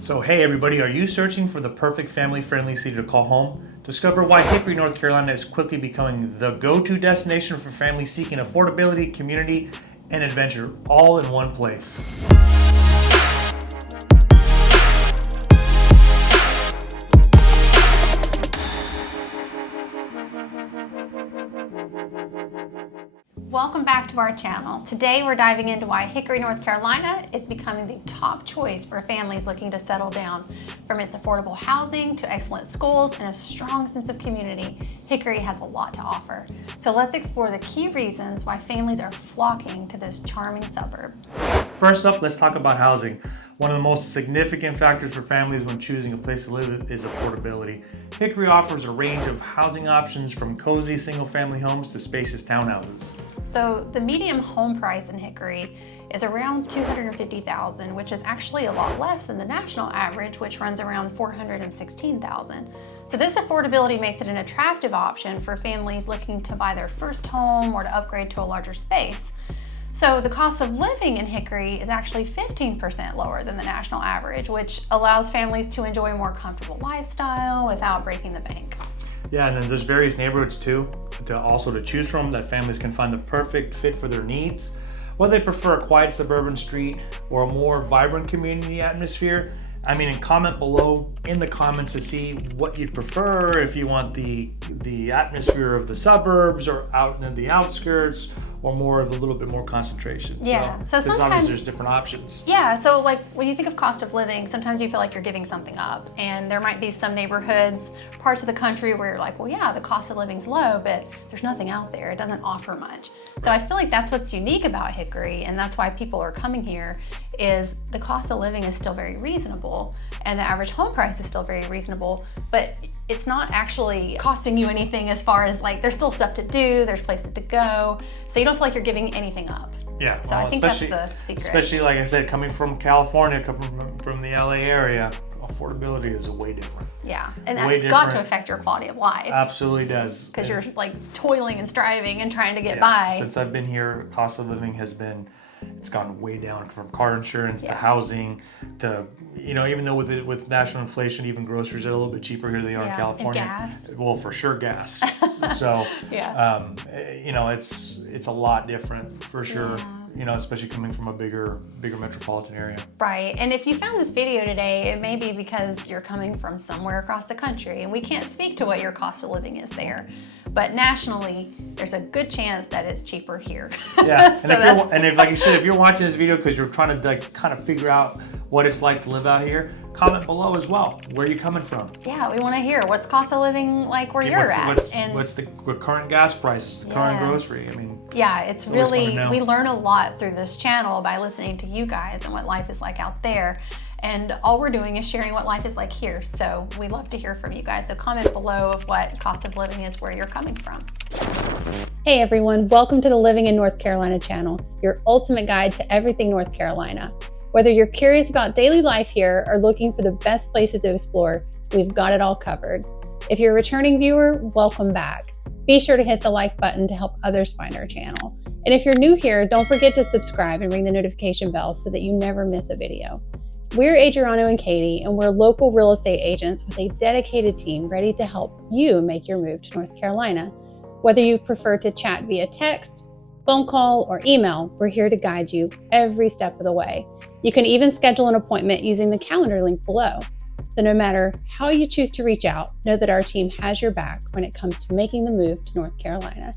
So hey everybody, are you searching for the perfect family-friendly city to call home? Discover why Hickory, North Carolina is quickly becoming the go-to destination for families seeking affordability, community, and adventure all in one place. Welcome back to our channel. Today we're diving into why Hickory, North Carolina is becoming the top choice for families looking to settle down. From its affordable housing to excellent schools and a strong sense of community, Hickory has a lot to offer. So let's explore the key reasons why families are flocking to this charming suburb. First up, let's talk about housing. One of the most significant factors for families when choosing a place to live is affordability. Hickory offers a range of housing options from cozy single-family homes to spacious townhouses. So the median home price in Hickory is around $250,000, which is actually a lot less than the national average, which runs around $416,000. So this affordability makes it an attractive option for families looking to buy their first home or to upgrade to a larger space. So the cost of living in Hickory is actually 15% lower than the national average, which allows families to enjoy a more comfortable lifestyle without breaking the bank. Yeah, and then there's various neighborhoods too to choose from that families can find the perfect fit for their needs. Whether they prefer a quiet suburban street or a more vibrant community atmosphere, comment below in the comments to see what you'd prefer, if you want the atmosphere of the suburbs or out in the outskirts, or more of a little bit more concentration. Yeah, so sometimes obviously there's different options. Yeah, so like when you think of cost of living, sometimes you feel like you're giving something up, and there might be some neighborhoods, parts of the country where you're like, well, yeah, the cost of living's low, but there's nothing out there. It doesn't offer much. So I feel like that's what's unique about Hickory, and that's why people are coming here, is the cost of living is still very reasonable, and the average home price is still very reasonable, but it's not actually costing you anything as far as like, there's still stuff to do, there's places to go, so you don't feel like you're giving anything up. Yeah, so I think that's the secret. Especially, like I said, coming from California, coming from the LA area, affordability is way different. Yeah, and that's got to affect your quality of life. Absolutely does. Because you're like toiling and striving and trying to get by. Since I've been here, cost of living it's gone way down, from car insurance to housing to, even though with national inflation, even groceries are a little bit cheaper here than they are in California. And gas. Well, for sure, gas. So, it's a lot different for sure. Especially coming from a bigger metropolitan area. Right, and if you found this video today, it may be because you're coming from somewhere across the country, and we can't speak to what your cost of living is there. But nationally, there's a good chance that it's cheaper here. Yeah, if you're watching this video because you're trying to kind of figure out what it's like to live out here, comment below as well. Where are you coming from? Yeah, we want to hear what's cost of living like where you're at. What's the current gas prices, the current grocery? Yeah, it's really, we learn a lot through this channel by listening to you guys and what life is like out there. And all we're doing is sharing what life is like here. So we love to hear from you guys. So comment below of what cost of living is where you're coming from. Hey everyone, welcome to the Living in North Carolina channel, your ultimate guide to everything North Carolina. Whether you're curious about daily life here or looking for the best places to explore, we've got it all covered. If you're a returning viewer, welcome back. Be sure to hit the like button to help others find our channel. And if you're new here, don't forget to subscribe and ring the notification bell so that you never miss a video. We're Adriano and Katie, and we're local real estate agents with a dedicated team ready to help you make your move to North Carolina. Whether you prefer to chat via text, phone call, or email, we're here to guide you every step of the way. You can even schedule an appointment using the calendar link below. So no matter how you choose to reach out, know that our team has your back when it comes to making the move to North Carolina.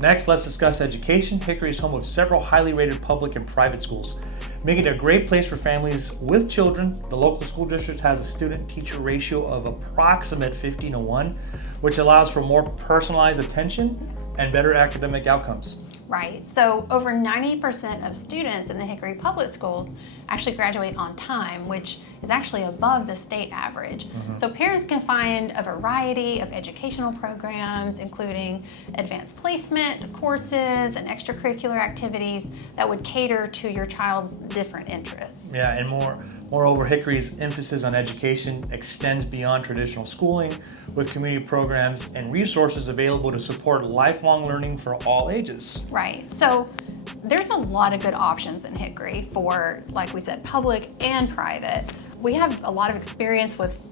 Next, let's discuss education. Hickory is home of several highly rated public and private schools, making it a great place for families with children. The local school district has a student-teacher ratio of approximate 15:1, which allows for more personalized attention and better academic outcomes. Right, so over 90% of students in the Hickory Public Schools actually graduate on time, which is actually above the state average. So parents can find a variety of educational programs, including advanced placement courses and extracurricular activities that would cater to your child's different interests. Yeah, and moreover, Hickory's emphasis on education extends beyond traditional schooling, with community programs and resources available to support lifelong learning for all ages. Right, so there's a lot of good options in Hickory for, like we said, public and private. we have a lot of experience with,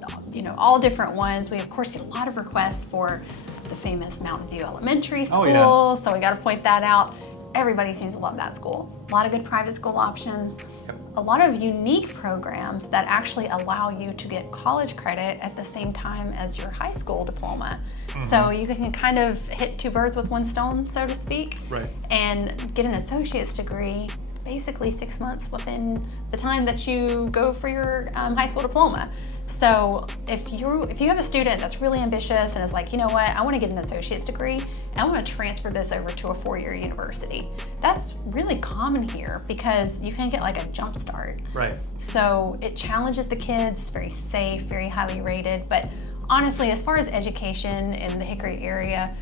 all different ones. We of course get a lot of requests for the famous Mountain View Elementary School. Oh, yeah. So we got to point that out. Everybody seems to love that school. A lot of good private school options. Yep. A lot of unique programs that actually allow you to get college credit at the same time as your high school diploma. So you can kind of hit two birds with one stone, so to speak, Right. and get an associate's degree basically 6 months within the time that you go for your high school diploma. So if you have a student that's really ambitious and is like, you know what, I want to get an associate's degree and I want to transfer this over to a 4-year university, that's really common here because you can get like a jump start. Right. So it challenges the kids, it's very safe, very highly rated. But honestly, as far as education in the Hickory area,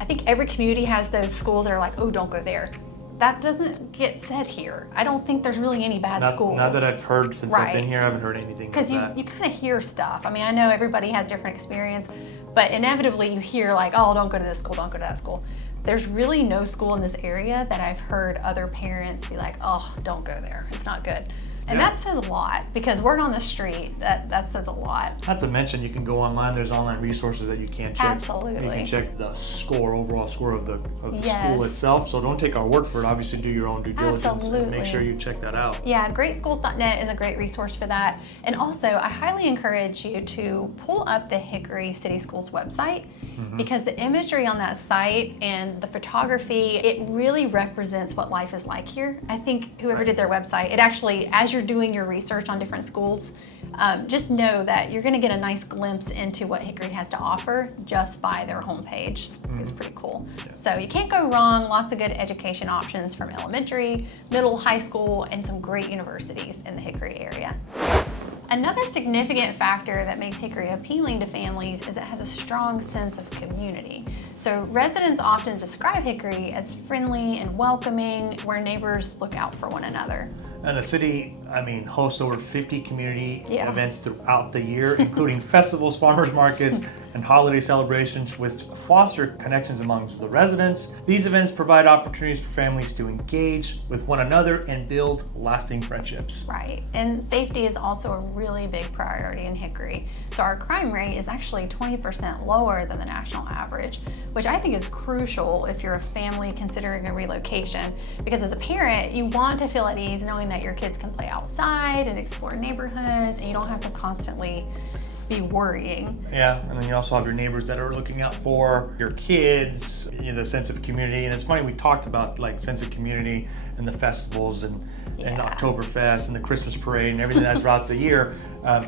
I think every community has those schools that are like, oh, don't go there. That doesn't get said here. I don't think there's really any bad schools. Not that I've heard since I've been Right. here. I haven't heard anything. Because you kind of hear stuff. I mean, I know everybody has different experience, but inevitably you hear like, oh, don't go to this school, don't go to that school. There's really no school in this area that I've heard other parents be like, oh, don't go there, it's not good. And Yeah. that says a lot because word on the street, that says a lot. Not to mention, you can go online. There's online resources that you can check. Absolutely. You can check the overall score of the Yes. school itself. So don't take our word for it. Obviously, do your own due diligence and Absolutely. make sure you check that out. Yeah, greatschools.net is a great resource for that. And also, I highly encourage you to pull up the Hickory City Schools website because the imagery on that site and the photography, it really represents what life is like here. I think whoever did their website, it actually, as you're doing your research on different schools, just know that you're going to get a nice glimpse into what Hickory has to offer just by their homepage. It's pretty cool. Yeah. So you can't go wrong. Lots of good education options from elementary, middle, high school, and some great universities in the Hickory area. Another significant factor that makes Hickory appealing to families is it has a strong sense of community. So residents often describe Hickory as friendly and welcoming, where neighbors look out for one another. And the city, hosts over 50 community Yeah. events throughout the year, including festivals, farmers markets, and holiday celebrations, which foster connections amongst the residents. These events provide opportunities for families to engage with one another and build lasting friendships. Right, and safety is also a really big priority in Hickory. So our crime rate is actually 20% lower than the national average, which I think is crucial if you're a family considering a relocation. Because as a parent, you want to feel at ease knowing that your kids can play outside and explore neighborhoods and you don't have to constantly be worrying. Yeah, and then you also have your neighbors that are looking out for your kids, the sense of community. And it's funny, we talked about like sense of community and the festivals and Oktoberfest and the Christmas parade and everything that's throughout the year.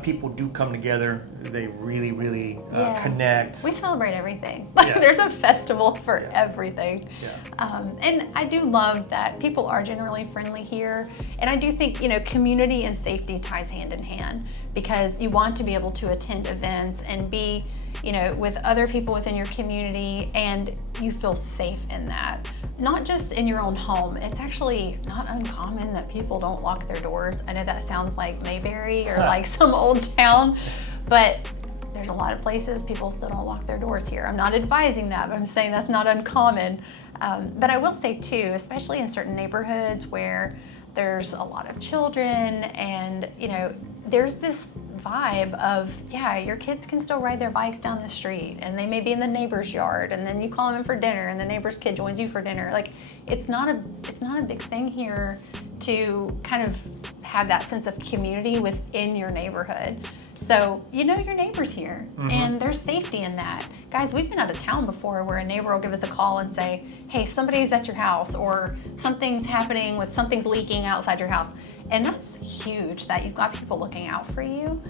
People do come together. They really connect. We celebrate everything. Yeah. There's a festival for everything. Yeah. And I do love that people are generally friendly here. And I do think, community and safety ties hand in hand because you want to be able to attend events and be, with other people within your community and you feel safe in that. Not just in your own home. It's actually not uncommon that people don't lock their doors. I know that sounds like Mayberry or like some old town, but there's a lot of places people still don't lock their doors here. I'm not advising that, but I'm saying that's not uncommon. But I will say too, especially in certain neighborhoods where there's a lot of children and, there's this vibe of, your kids can still ride their bikes down the street and they may be in the neighbor's yard and then you call them in for dinner and the neighbor's kid joins you for dinner. Like, it's not a big thing here to kind of have that sense of community within your neighborhood. So you know your neighbors here and there's safety in that. Guys, we've been out of town before where a neighbor will give us a call and say, hey, somebody's at your house or something's happening with something's leaking outside your house. And that's huge that you've got people looking out for you.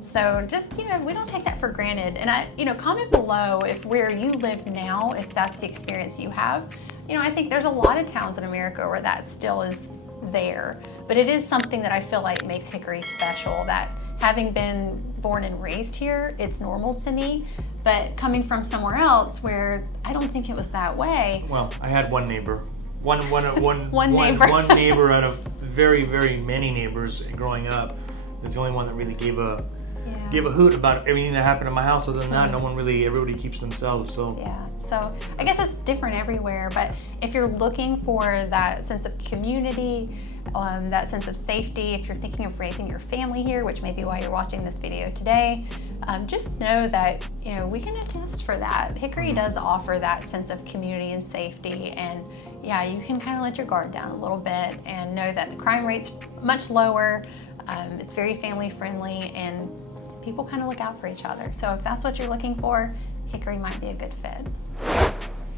So just, we don't take that for granted. And comment below where you live now, if that's the experience you have. I think there's a lot of towns in America where that still is there, but it is something that I feel like makes Hickory special, that having been born and raised here, it's normal to me. But coming from somewhere else where I don't think it was that way. Well, I had one neighbor. One neighbor. One neighbor out of very, very many neighbors growing up. Is the only one that really gave a hoot about everything that happened in my house. Other than that, everybody keeps to themselves. So yeah. So I guess it's different everywhere, but if you're looking for that sense of community, that sense of safety. If you're thinking of raising your family here, which may be why you're watching this video today, just know that we can attest for that. Hickory does offer that sense of community and safety, and yeah, you can kind of let your guard down a little bit and know that the crime rate's much lower. It's very family friendly, and people kind of look out for each other. So if that's what you're looking for, Hickory might be a good fit.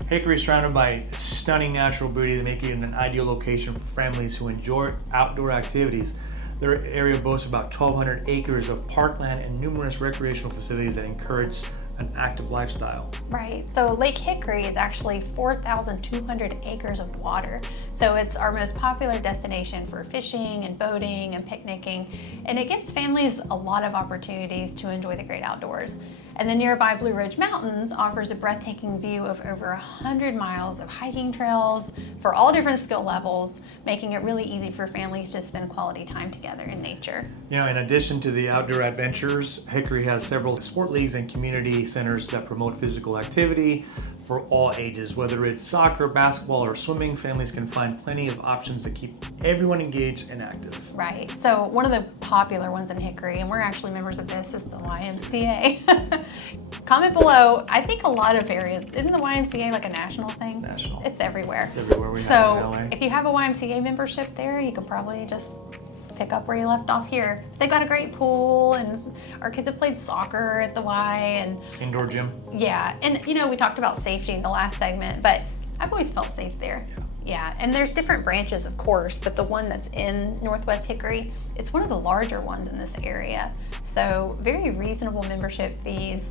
Hickory is surrounded by stunning natural beauty that make it an ideal location for families who enjoy outdoor activities. Their area boasts about 1,200 acres of parkland and numerous recreational facilities that encourage an active lifestyle. Right, so Lake Hickory is actually 4,200 acres of water. So it's our most popular destination for fishing and boating and picnicking. And it gives families a lot of opportunities to enjoy the great outdoors. And the nearby Blue Ridge Mountains offers a breathtaking view of over 100 miles of hiking trails for all different skill levels, making it really easy for families to spend quality time together in nature. In addition to the outdoor adventures, Hickory has several sport leagues and community centers that promote physical activity for all ages. Whether it's soccer, basketball, or swimming, families can find plenty of options that keep everyone engaged and active. Right, so one of the popular ones in Hickory, and we're actually members of this, is the YMCA. Comment below. I think a lot of areas, isn't the YMCA like a national thing? It's national. It's everywhere. It's everywhere we have it in LA. If you have a YMCA membership there, you could probably just pick up where you left off here. They've got a great pool, and our kids have played soccer at the Y, and Indoor gym. yeah, and we talked about safety in the last segment, but I've always felt safe there. Yeah, and there's different branches, of course, but the one that's in Northwest Hickory, it's one of the larger ones in this area. So very reasonable membership fees.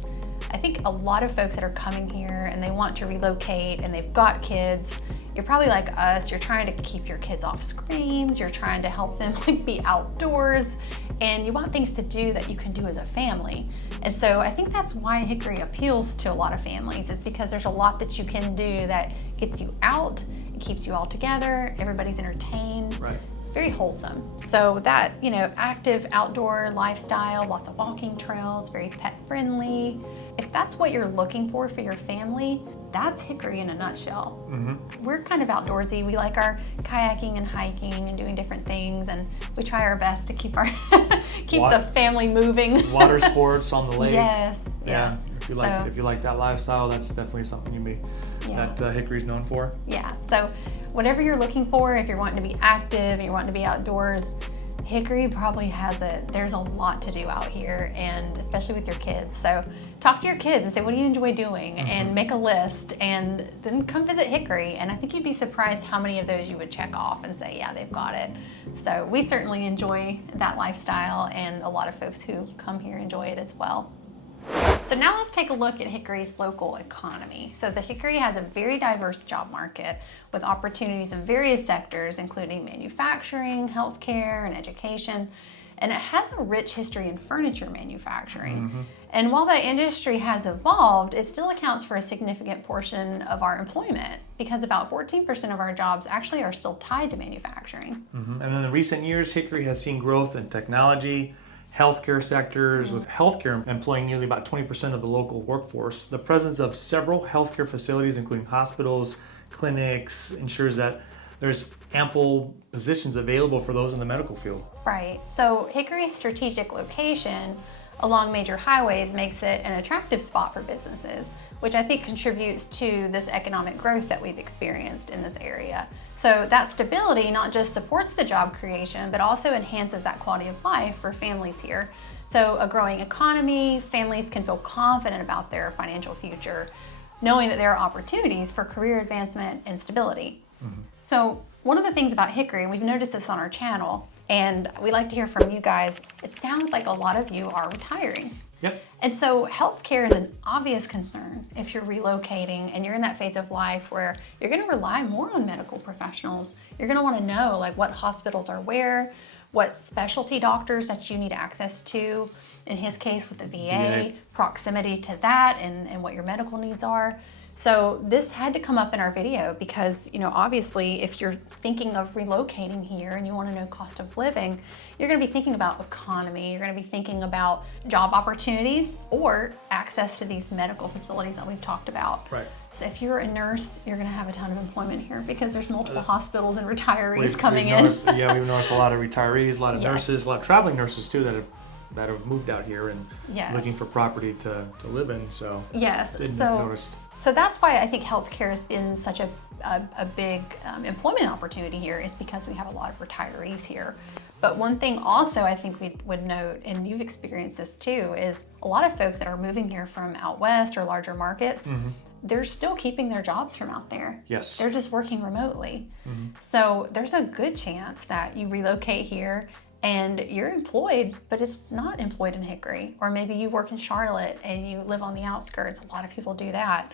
I think a lot of folks that are coming here and they want to relocate and they've got kids, you're probably like us, you're trying to keep your kids off screens, you're trying to help them be outdoors, and you want things to do that you can do as a family. And so I think that's why Hickory appeals to a lot of families, is because there's a lot that you can do that gets you out, it keeps you all together, everybody's entertained. Right. Very wholesome. So that, active outdoor lifestyle, lots of walking trails, very pet friendly. If that's what you're looking for your family, that's Hickory in a nutshell. Mm-hmm. We're kind of outdoorsy. We like our kayaking and hiking and doing different things, and we try our best to keep the family moving. Water sports on the lake. Yes. Yeah. Yes. If you like that lifestyle, that's definitely something that Hickory's known for. Yeah. So whatever you're looking for, if you're wanting to be active and you're wanting to be outdoors, Hickory probably has it. There's a lot to do out here, and especially with your kids. So talk to your kids and say, what do you enjoy doing? Mm-hmm. And make a list, and then come visit Hickory. And I think you'd be surprised how many of those you would check off and say, yeah, they've got it. So we certainly enjoy that lifestyle, and a lot of folks who come here enjoy it as well. So now let's take a look at Hickory's local economy. So the Hickory has a very diverse job market with opportunities in various sectors, including manufacturing, healthcare, and education. And it has a rich history in furniture manufacturing. Mm-hmm. And while that industry has evolved, it still accounts for a significant portion of our employment, because about 14% of our jobs actually are still tied to manufacturing. Mm-hmm. And in the recent years, Hickory has seen growth in technology, healthcare sectors, with healthcare employing nearly about 20% of the local workforce. The presence of several healthcare facilities, including hospitals, clinics, ensures that there's ample positions available for those in the medical field. Right. So Hickory's strategic location along major highways makes it an attractive spot for businesses, which I think contributes to this economic growth that we've experienced in this area. So that stability not just supports the job creation, but also enhances that quality of life for families here. So a growing economy, families can feel confident about their financial future, knowing that there are opportunities for career advancement and stability. Mm-hmm. So one of the things about Hickory, and we've noticed this on our channel, and we like to hear from you guys, it sounds like a lot of you are retiring. Yep. And so healthcare is an obvious concern if you're relocating and you're in that phase of life where you're going to rely more on medical professionals. You're going to want to know what hospitals are where, what specialty doctors that you need access to. In his case with the VA, proximity to that and what your medical needs are. So this had to come up in our video because, obviously if you're thinking of relocating here and you want to know cost of living, you're going to be thinking about economy, you're going to be thinking about job opportunities or access to these medical facilities that we've talked about. Right. So if you're a nurse, you're going to have a ton of employment here because there's multiple hospitals and retirees coming in. We've noticed a lot of retirees, a lot of nurses, a lot of traveling nurses too that have moved out here and looking for property to live in. So So that's why I think healthcare has been such a big employment opportunity here, is because we have a lot of retirees here. But one thing also I think we would note, and you've experienced this too, is a lot of folks that are moving here from out west or larger markets, they're still keeping their jobs from out there. Yes. They're just working remotely. So there's a good chance that you relocate here and you're employed, but it's not employed in Hickory. Or maybe you work in Charlotte and you live on the outskirts. A lot of people do that.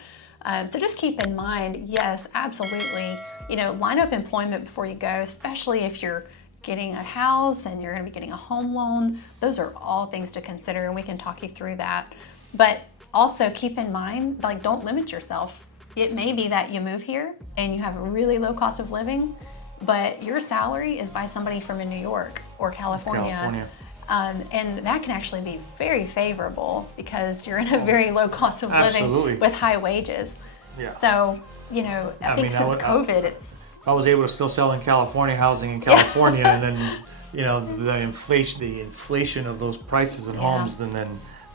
So just keep in mind, yes, absolutely, line up employment before you go, especially if you're getting a house and you're going to be getting a home loan. Those are all things to consider, and we can talk you through that. But also keep in mind, don't limit yourself. It may be that you move here and you have a really low cost of living, but your salary is by somebody from New York or California. And that can actually be very favorable because you're in a very low cost of living with high wages. Yeah. So, I think since COVID, I was able to still sell in California, housing in California, and then, the inflation of those prices and homes, and then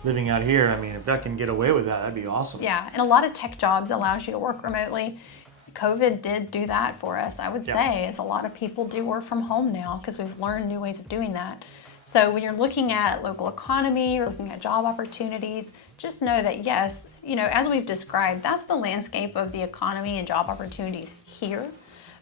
living out here. I mean, if I can get away with that, that'd be awesome. Yeah, and a lot of tech jobs allows you to work remotely. COVID did do that for us, I would say, as a lot of people do work from home now because we've learned new ways of doing that. So when you're looking at local economy, you're looking at job opportunities, just know that yes, as we've described, that's the landscape of the economy and job opportunities here.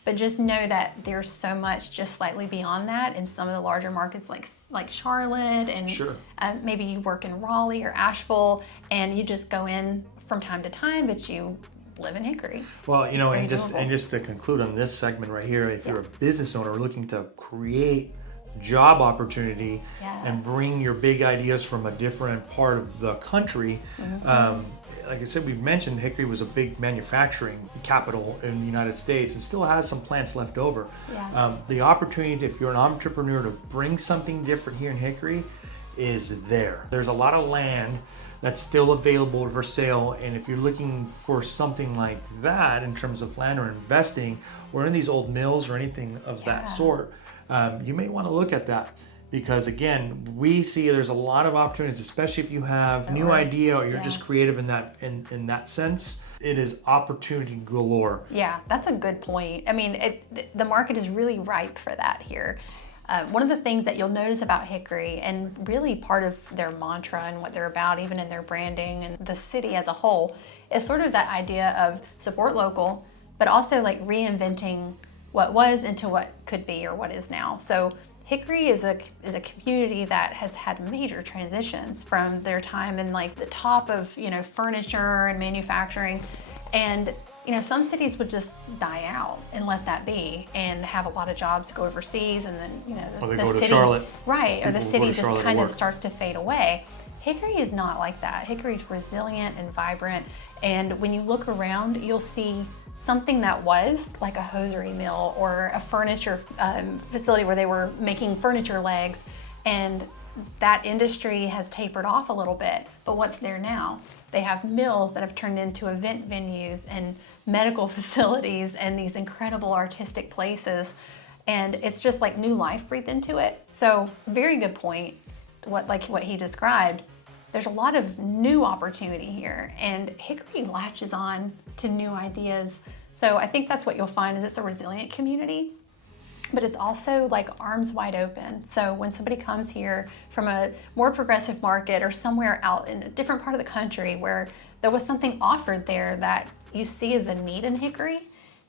But just know that there's so much just slightly beyond that in some of the larger markets like Charlotte, and maybe you work in Raleigh or Asheville and you just go in from time to time, but you live in Hickory. Well, and just to conclude on this segment right here, if you're a business owner looking to create job opportunity and bring your big ideas from a different part of the country, like I said, we've mentioned Hickory was a big manufacturing capital in the United States and still has some plants left over. The opportunity, if you're an entrepreneur, to bring something different here in Hickory is there. There's a lot of land that's still available for sale, and if you're looking for something like that in terms of land or investing or in these old mills or anything of that sort, you may want to look at that. Because again, we see there's a lot of opportunities, especially if you have new idea or you're just creative in that sense. It is opportunity galore. Yeah, that's a good point. I mean, the market is really ripe for that here. One of the things that you'll notice about Hickory, and really part of their mantra and what they're about, even in their branding and the city as a whole, is sort of that idea of support local, but also like reinventing what was into what could be or what is now. So Hickory is a community that has had major transitions from their time in like the top of furniture and manufacturing, and some cities would just die out and let that be and have a lot of jobs go overseas, and then or they go to Charlotte, right? Or the city just kind of starts to fade away. Hickory is not like that. Hickory's resilient and vibrant, and when you look around, you'll see something that was like a hosiery mill or a furniture facility where they were making furniture legs, and that industry has tapered off a little bit. But what's there now? They have mills that have turned into event venues and medical facilities and these incredible artistic places, and it's just like new life breathed into it. So very good point, what he described. There's a lot of new opportunity here, and Hickory latches on to new ideas. So I think that's what you'll find, is it's a resilient community, but it's also like arms wide open. So when somebody comes here from a more progressive market or somewhere out in a different part of the country where there was something offered there that you see as a need in Hickory,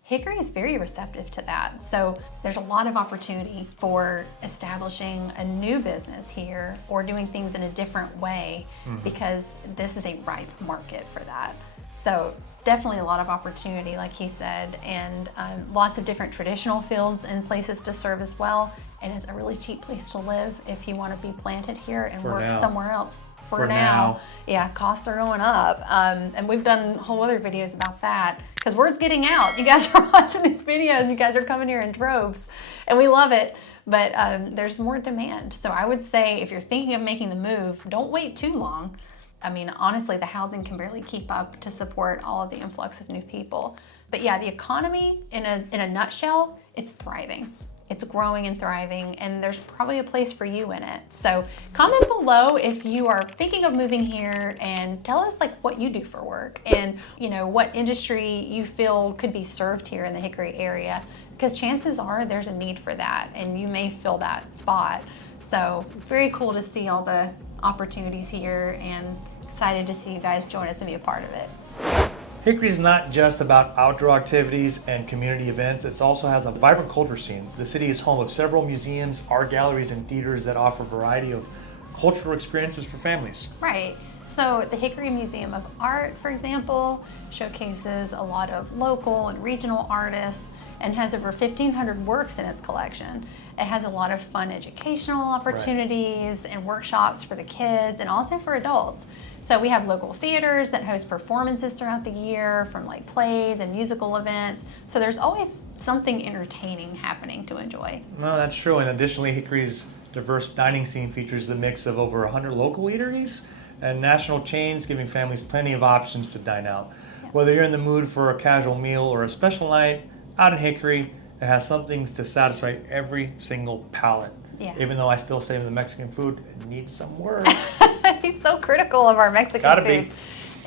Hickory is very receptive to that. So there's a lot of opportunity for establishing a new business here or doing things in a different way, because this is a ripe market for that. So definitely a lot of opportunity, like he said, and lots of different traditional fields and places to serve as well. And it's a really cheap place to live if you want to be planted here and work somewhere else. for now. Yeah, costs are going up. And we've done whole other videos about that because word's getting out. You guys are watching these videos. You guys are coming here in droves and we love it. But there's more demand. So I would say if you're thinking of making the move, don't wait too long. I mean, honestly, the housing can barely keep up to support all of the influx of new people. But yeah, the economy in a nutshell, it's thriving. It's growing and thriving, and there's probably a place for you in it. So comment below if you are thinking of moving here and tell us like what you do for work and what industry you feel could be served here in the Hickory area, because chances are there's a need for that and you may fill that spot. So very cool to see all the opportunities here and excited to see you guys join us and be a part of it. Hickory is not just about outdoor activities and community events, it also has a vibrant culture scene. The city is home of several museums, art galleries, and theaters that offer a variety of cultural experiences for families. Right. So the Hickory Museum of Art, for example, showcases a lot of local and regional artists and has over 1,500 works in its collection. It has a lot of fun educational opportunities and workshops for the kids and also for adults. So we have local theaters that host performances throughout the year from like plays and musical events. So there's always something entertaining happening to enjoy. No, that's true. And additionally, Hickory's diverse dining scene features the mix of over 100 local eateries and national chains, giving families plenty of options to dine out. Yep. Whether you're in the mood for a casual meal or a special night out in Hickory, it has something to satisfy every single palate. Yeah. Even though I still say the Mexican food needs some work. He's so critical of our Mexican Gotta food. be.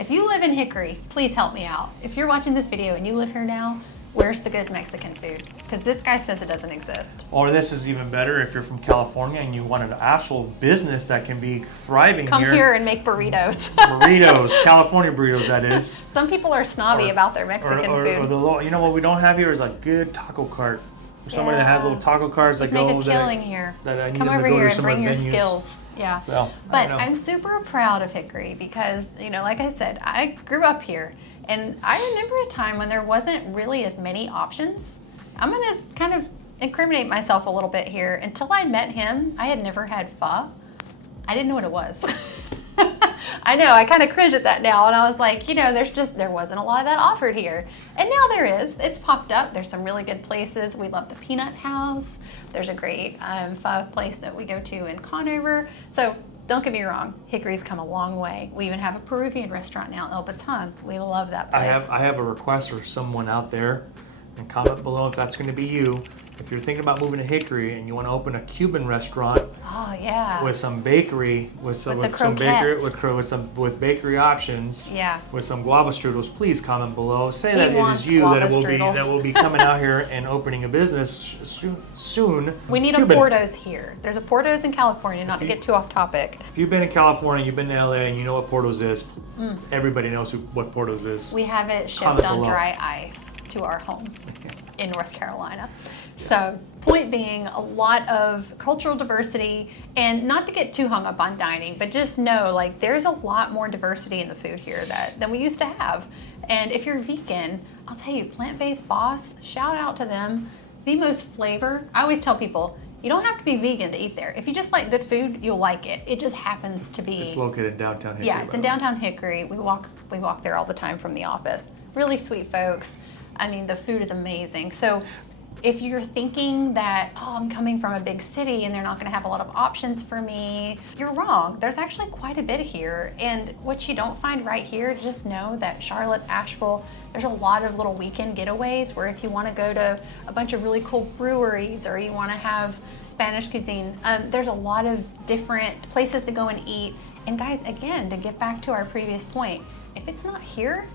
If you live in Hickory, please help me out. If you're watching this video and you live here now, where's the good Mexican food? Because this guy says it doesn't exist. Or this is even better if you're from California and you want an actual business that can be thriving Come here and make burritos. Burritos, California burritos, that is. Some people are snobby about their Mexican food. You know what we don't have here is a good taco cart. Somebody that has little taco carts that Make go a killing here. That I need Come them over to go here to and some bring your venues. skills. Yeah. So, but I'm super proud of Hickory because, like I said, I grew up here and I remember a time when there wasn't really as many options. I'm going to kind of incriminate myself a little bit here. Until I met him, I had never had pho. I didn't know what it was. I know, I kind of cringe at that now, and I was like, there wasn't a lot of that offered here. And now there is. It's popped up. There's some really good places. We love the Peanut House. There's a great pho place that we go to in Conover. So don't get me wrong, Hickory's come a long way. We even have a Peruvian restaurant now in El Baton. We love that place. I have a request for someone out there, and comment below if that's going to be you. If you're thinking about moving to Hickory and you want to open a Cuban restaurant, with some bakery, with bakery options, with some guava strudels, please comment below. Say that it is you that will be coming out here and opening a business soon. We need a Porto's here. There's a Porto's in California. Not to get too off topic. If you've been in California, you've been to LA, and you know what Porto's is. Everybody knows what Porto's is. We have it shipped on dry ice to our home in North Carolina. So point being, a lot of cultural diversity, and not to get too hung up on dining, but just know there's a lot more diversity in the food here than we used to have. And if you're vegan, I'll tell you, Plant-Based Boss, shout out to them. The most flavor. I always tell people, you don't have to be vegan to eat there. If you just like good food, you'll like it. It just happens to be. It's located in downtown Hickory. Yeah, it's in downtown Hickory. We walk there all the time from the office. Really sweet folks. I mean, the food is amazing. So if you're thinking that, I'm coming from a big city and they're not going to have a lot of options for me, you're wrong. There's actually quite a bit here. And what you don't find right here, just know that Charlotte, Asheville, there's a lot of little weekend getaways where if you want to go to a bunch of really cool breweries or you want to have Spanish cuisine, there's a lot of different places to go and eat. And guys, again, to get back to our previous point, if it's not here,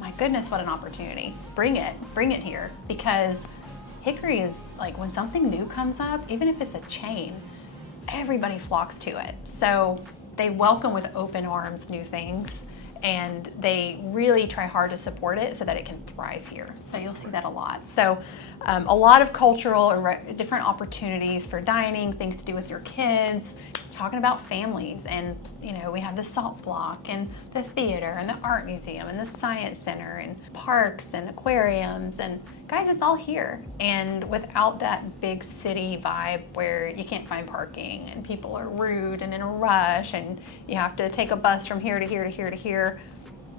my goodness, what an opportunity. Bring it here, because Hickory is when something new comes up, even if it's a chain, everybody flocks to it. So they welcome with open arms new things, and they really try hard to support it so that it can thrive here. So you'll see that a lot. So a lot of cultural and different opportunities for dining, things to do with your kids, just talking about families. And we have the Salt Block and the theater and the art museum and the science center and parks and aquariums. And guys, it's all here. And without that big city vibe where you can't find parking and people are rude and in a rush and you have to take a bus from here to here to here to here,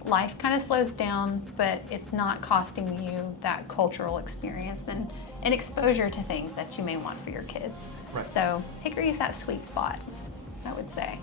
life kind of slows down, but it's not costing you that cultural experience and exposure to things that you may want for your kids. Right. So Hickory is that sweet spot, I would say.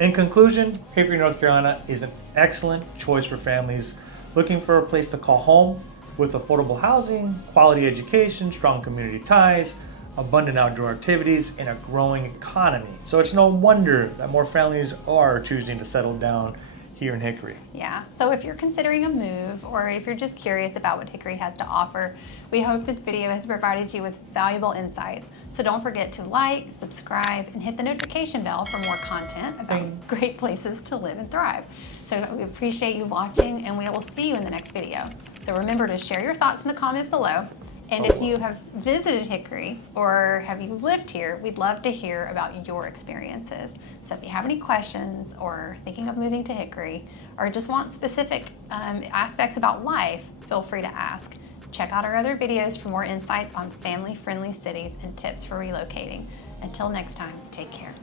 In conclusion, Hickory, North Carolina is an excellent choice for families looking for a place to call home with affordable housing, quality education, strong community ties, abundant outdoor activities, and a growing economy. So it's no wonder that more families are choosing to settle down here in Hickory. Yeah, so if you're considering a move or if you're just curious about what Hickory has to offer, we hope this video has provided you with valuable insights. So don't forget to like, subscribe, and hit the notification bell for more content about great places to live and thrive. So we appreciate you watching, and we will see you in the next video. So remember to share your thoughts in the comment below. And if you have visited Hickory or have you lived here, we'd love to hear about your experiences. So if you have any questions or thinking of moving to Hickory or just want specific aspects about life, feel free to ask. Check out our other videos for more insights on family-friendly cities and tips for relocating. Until next time, take care.